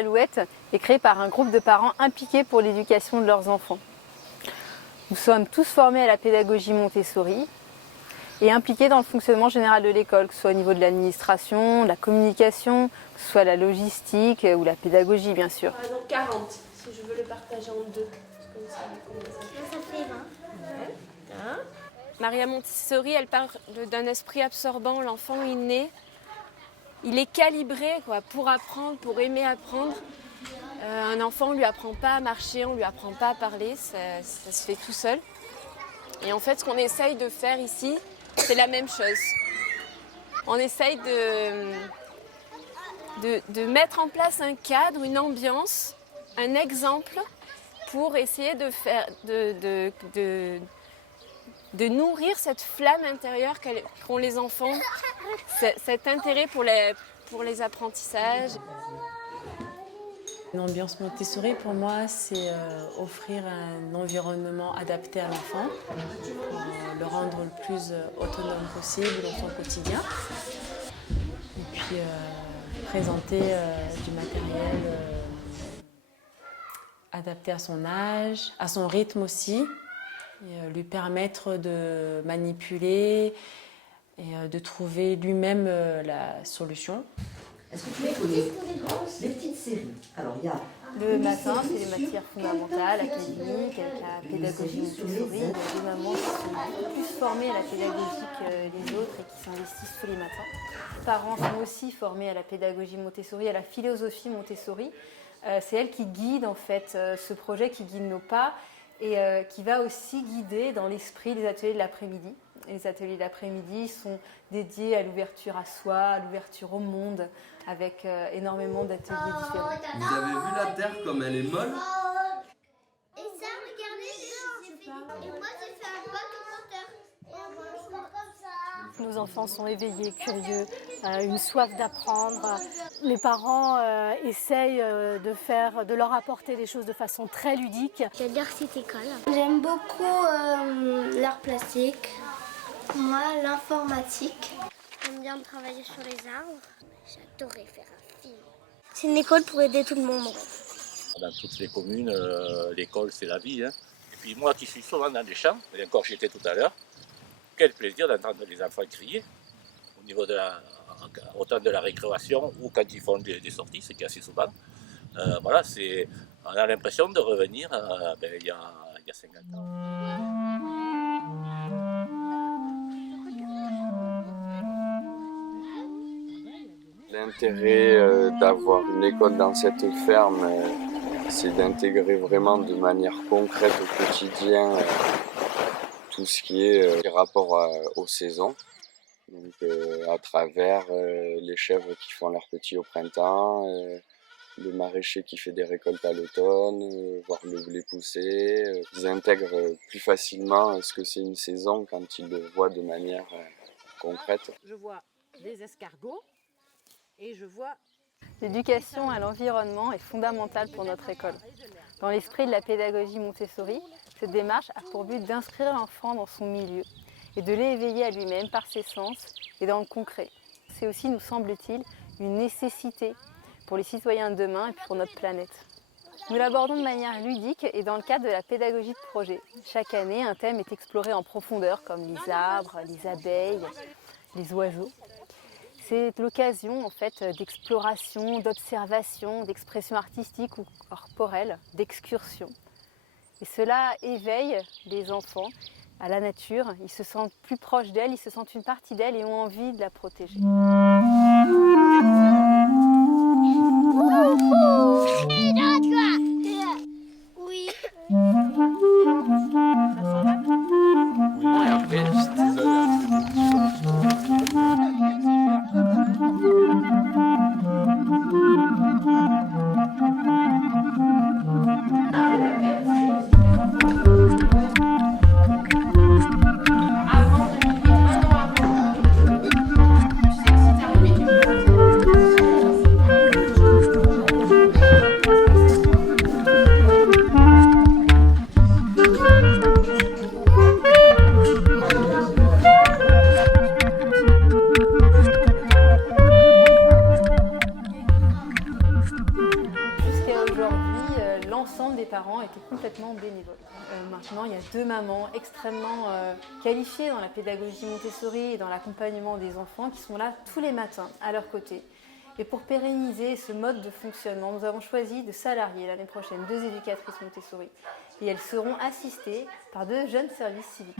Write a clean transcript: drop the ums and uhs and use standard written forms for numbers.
Alouette est créé par un groupe de parents impliqués pour l'éducation de leurs enfants. Nous sommes tous formés à la pédagogie Montessori et impliqués dans le fonctionnement général de l'école, que ce soit au niveau de l'administration, de la communication, que ce soit la logistique ou la pédagogie bien sûr. Par exemple 40, si je veux le partager en deux. Comme ça fait 20. Hein. Maria Montessori, elle parle d'un esprit absorbant. L'enfant est né, il est calibré pour apprendre, pour aimer apprendre. Un enfant, on ne lui apprend pas à marcher, on ne lui apprend pas à parler, ça se fait tout seul. Et en fait, ce qu'on essaye de faire ici, c'est la même chose. On essaye de mettre en place un cadre, une ambiance, un exemple pour essayer de nourrir cette flamme intérieure qu'ont les enfants, cet intérêt pour les apprentissages. Une ambiance Montessori, pour moi, c'est offrir un environnement adapté à l'enfant, pour le rendre le plus autonome possible dans son quotidien. Et puis présenter du matériel adapté à son âge, à son rythme aussi, et lui permettre de manipuler et de trouver lui-même la solution. Est-ce que tu les connais, les petites séries? Alors, il y a le matin, c'est les matières fondamentales, académiques, avec la pédagogie Montessori. Il y a des mamans qui sont plus formées à la pédagogie que les autres et qui s'investissent tous les matins. Les parents sont aussi formés à la pédagogie Montessori, à la philosophie Montessori. C'est elle qui guide en fait ce projet, qui guide nos pas et qui va aussi guider dans l'esprit les ateliers de l'après-midi. Les ateliers d'après-midi sont dédiés à l'ouverture à soi, à l'ouverture au monde, avec énormément d'ateliers différents. Vous avez vu la Terre comme elle est molle? Et ça, regardez, j'ai fait. Et moi, j'ai fait un bateau moteur. Et on va comme ça. Nos enfants sont éveillés, curieux, une soif d'apprendre. Les parents essayent de leur apporter des choses de façon très ludique. J'adore cette école. J'aime beaucoup l'art plastique. Moi, l'informatique. J'aime bien travailler sur les arbres. J'adorais faire un film. C'est une école pour aider tout le monde. Dans toutes les communes, l'école c'est la vie. Hein. Et puis moi qui suis souvent dans les champs, et encore j'y étais tout à l'heure, quel plaisir d'entendre les enfants crier au niveau autant de la récréation ou quand ils font des sorties, c'est assez souvent. Voilà, on a l'impression de revenir il y a 50 ans. L'intérêt d'avoir une école dans cette ferme, c'est d'intégrer vraiment de manière concrète au quotidien tout ce qui est rapport aux saisons. Donc, à travers les chèvres qui font leurs petits au printemps, le maraîcher qui fait des récoltes à l'automne, voir le blé pousser. Ils intègrent plus facilement ce que c'est une saison quand ils le voient de manière concrète. Je vois des escargots. Et je vois... L'éducation à l'environnement est fondamentale pour notre école. Dans l'esprit de la pédagogie Montessori, cette démarche a pour but d'inscrire l'enfant dans son milieu et de l'éveiller à lui-même par ses sens et dans le concret. C'est aussi, nous semble-t-il, une nécessité pour les citoyens de demain et pour notre planète. Nous l'abordons de manière ludique et dans le cadre de la pédagogie de projet. Chaque année, un thème est exploré en profondeur comme les arbres, les abeilles, les oiseaux. C'est l'occasion en fait d'exploration, d'observation, d'expression artistique ou corporelle, d'excursion. Et cela éveille les enfants à la nature. Ils se sentent plus proches d'elle, ils se sentent une partie d'elle et ont envie de la protéger. Oui. parents étaient complètement bénévoles. Maintenant, il y a 2 mamans extrêmement qualifiées dans la pédagogie Montessori et dans l'accompagnement des enfants qui sont là tous les matins à leur côté. Et pour pérenniser ce mode de fonctionnement, nous avons choisi de salarier l'année prochaine 2 éducatrices Montessori. Et elles seront assistées par 2 jeunes services civiques.